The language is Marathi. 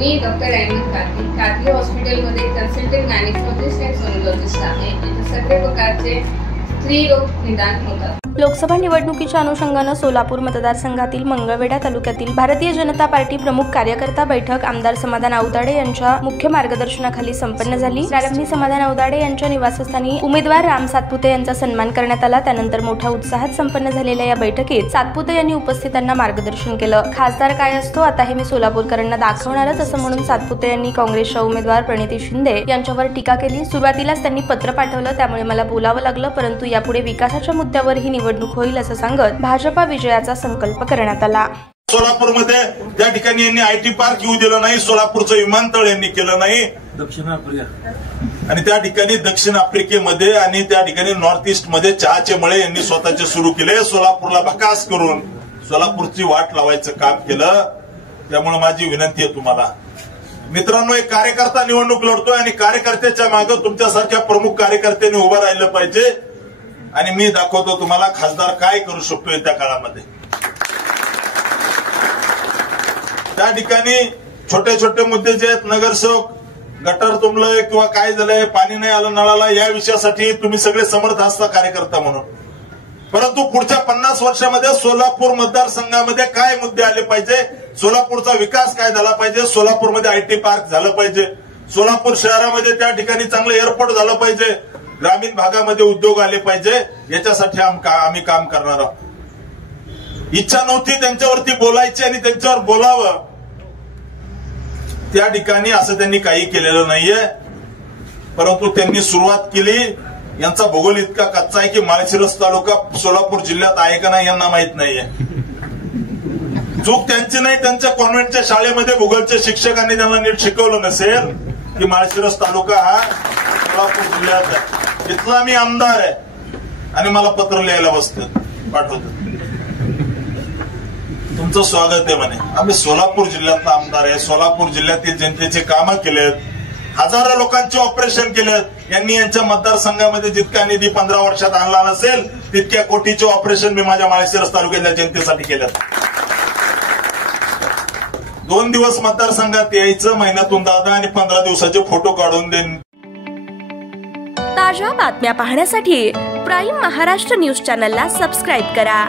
मी डॉक्टर अहमद काकी हॉस्पिटलमध्ये कन्सल्टंट गायनेकोलॉजिस्ट आणि सोनोलॉजिस्ट आहे। इथे सगळे प्रकारचे स्त्री रोग निदान होतात। लोकसभा निवडणुकीच्या अनुषंगाने सोलापूर मतदारसंघातील मंगळवेढा तालुक्यातील भारतीय जनता पार्टी प्रमुख कार्यकर्ता बैठक आमदार समाधान अवताडे यांच्या मुख्य मार्गदर्शनाखाली संपन्न झाली। प्रारंभी समाधान अवताडे यांच्या निवासस्थानी उमेदवार राम सातपुते यांचा सन्मान करण्यात आला। त्यानंतर मोठ्या उत्साहात संपन्न झालेल्या या बैठकीत सातपुते यांनी उपस्थितांना मार्गदर्शन केलं। खासदार काय असतो आता हे मी सोलापूरकरांना दाखवणारच असं म्हणून सातपुते यांनी काँग्रेसच्या उमेदवार प्रणिती शिंदे यांच्यावर टीका केली। सुरुवातीलाच त्यांनी पत्र पाठवलं, त्यामुळे मला बोलावं लागलं, परंतु यापुढे विकासाच्या मुद्द्यावर ही निवडणूक होईल असं सांगत भाजपा विजयाचा संकल्प करण्यात आला। सोलापूरमध्ये त्या ठिकाणी यांनी आयटी पार्क येऊ दिलं नाही, सोलापूरचं विमानतळ यांनी केलं नाही, दक्षिण आफ्रिका आणि त्या ठिकाणी दक्षिण आफ्रिकेमध्ये आणि त्या ठिकाणी नॉर्थ ईस्ट मध्ये चहाचे मळे यांनी स्वतःचे सुरू केले। सोलापूरला बकास करून सोलापूरची वाट लावायचं काम केलं। त्यामुळे माझी विनंती आहे तुम्हाला मित्रांनो, एक कार्यकर्ता निवडणूक लढतोय आणि कार्यकर्त्याच्या मागे तुमच्यासारख्या प्रमुख कार्यकर्त्यांनी उभं राहिलं पाहिजे आणि मी दाखवतो तुम्हाला खासदार काय करू शकतोय त्या काळामध्ये। त्या ठिकाणी छोटे छोटे मुद्दे जे आहेत, नगरसेवक गटर तुंबलंय किंवा काय झालंय, पाणी नाही आलं नळाला, या विषयासाठी तुम्ही सगळे समर्थ असता कार्यकर्ता म्हणून, परंतु पुढच्या 50 वर्षामध्ये सोलापूर मतदारसंघामध्ये काय मुद्दे आले पाहिजे, सोलापूरचा विकास काय झाला पाहिजे, सोलापूरमध्ये आयटी पार्क झालं पाहिजे, सोलापूर शहरामध्ये त्या ठिकाणी चांगलं एअरपोर्ट झालं पाहिजे, ग्रामीण भागामध्ये उद्योग आले पाहिजे, याच्यासाठी आम्ही काम करणार आहोत। इच्छा नव्हती त्यांच्यावरती बोलायची आणि त्यांच्यावर बोलावं, त्या ठिकाणी असं त्यांनी काही केलेलं नाहीये, परंतु त्यांनी सुरुवात केली। यांचा भूगोल इतका कच्चा आहे की माळशिरस तालुका सोलापूर जिल्ह्यात आहे का नाही यांना माहित नाहीये। चूक त्यांची नाही, त्यांच्या कॉन्व्हेंटच्या शाळेमध्ये भूगोलच्या शिक्षकांनी त्यांना नीट शिकवलं नसेल की माळशिरस तालुका हा सोलापूर जिल्ह्यात आहे। इथला मी आमदार आहे आणि मला पत्र लिहायला पाठवतात, तुमचं स्वागत आहे म्हणे। आम्ही सोलापूर जिल्ह्यातला आमदार आहे, सोलापूर जिल्ह्यातील जनतेचे कामं केलेत, हजारो लोकांचे ऑपरेशन केलेत। यांनी यांच्या मतदारसंघामध्ये जितका निधी 15 वर्षात आणला नसेल तितक्या कोटीचे ऑपरेशन मी माझ्या माळशिरस तालुक्यातल्या जनतेसाठी केलेत। 2 दिवस मतदारसंघात यायचं, महिन्यातून 10 आणि 15 दिवसाचे फोटो काढून देईन। ताज्या बातम्या पाहण्यासाठी प्राईम महाराष्ट्र न्यूज चॅनलला सबस्क्राईब करा।